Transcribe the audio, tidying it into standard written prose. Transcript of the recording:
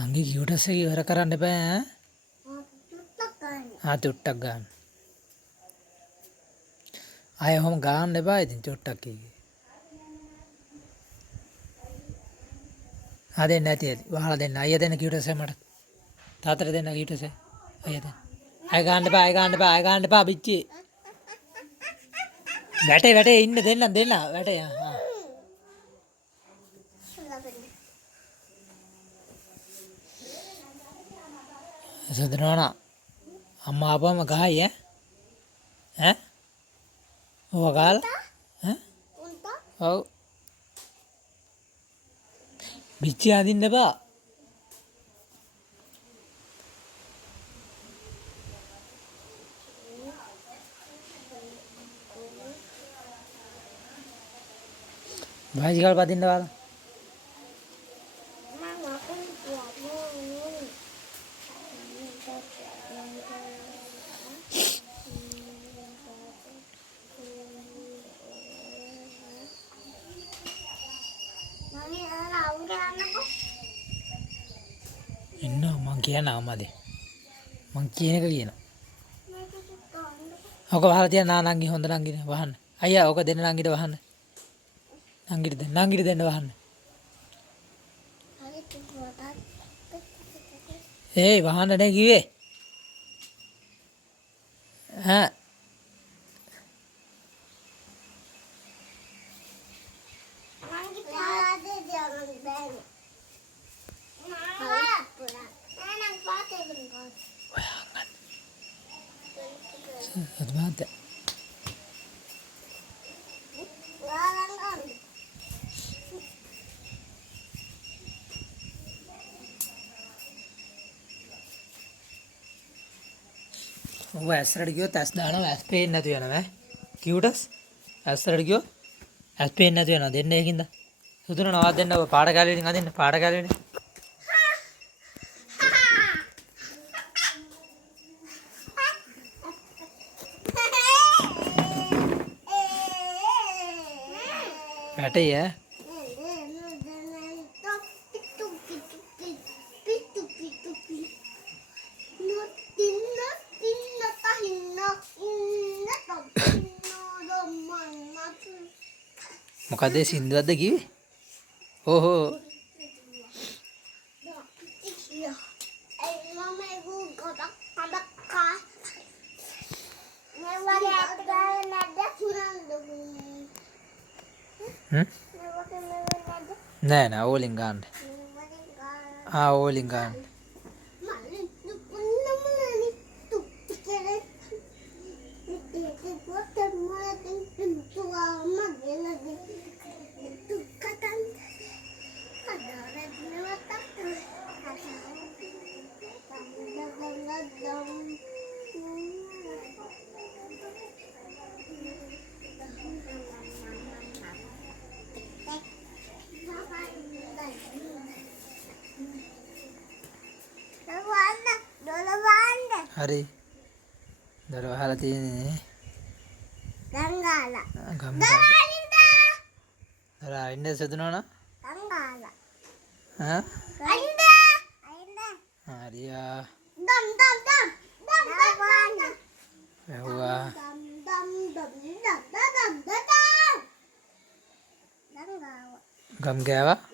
නංගි කියුටස් එක ඉවර කරන්න එපා ඈ. චුට්ටක් ගන්න. ආයෙ ඔහොම ගන්න එපා ඉතින් චුට්ටක් කීකේ. දෙන්න ඇති ඇති. වහලා දෙන්න. අයියා දෙන්න කියුටස් එක මට. තාත්තට දෙන්න කියුටස් එක. අයියා දෙන්න. ආයෙ ගන්න එපා ආයෙ ගන්න එපා පිච්චි. වැටේ ඉන්න දෙන්න වැටේ. සදනෝනා අම්මා ආපුවම ගහයි ඈ ඔව ගාලා ඈ ඔව් පිච්චි අදින්න එපා. බයිසිකල් පදින්න වාලා එන්න මං කියනවා අම්මදී මං කියන එක කියනවා. ඔක වහලා තියන්න නංගි හොඳ නංගිනේ වහන්න. අයියා ඔක දෙන්න නංගිට වහන්න. නංගිට දෙන්න වහන්න. ඒයි වහන්න නේ කිව්වේ. අදමාත ඔබ ඇස්සරට ගියොත් ඇස් දානවා ඇස් පේන්නේ නැතු වෙනවා කියුටස් ඇස්සරට ගියොත් ඇස් පේන්නේ නැතු වෙනවා දෙන්න ඒකින්ද සුදුන නවාත් දෙන්න ඔබ පාඩ කැලේ වලින් අදින්න පාඩ කැලේ වලින් වැටේ ඈ මොකද සින්දුවක්ද කිව්වේ? ඕහෝ නෑ ඕලින් ගන්න. ඕලින් ගන්න. හරි. දොර වහලා තියෙන්නේ. ගංගාලා. ගංගාලා. දොර අරින්න සදුනෝනා. ගංගාලා. අරින්න. හරියා. දම්. එහුවා. ගම් ගෑවා.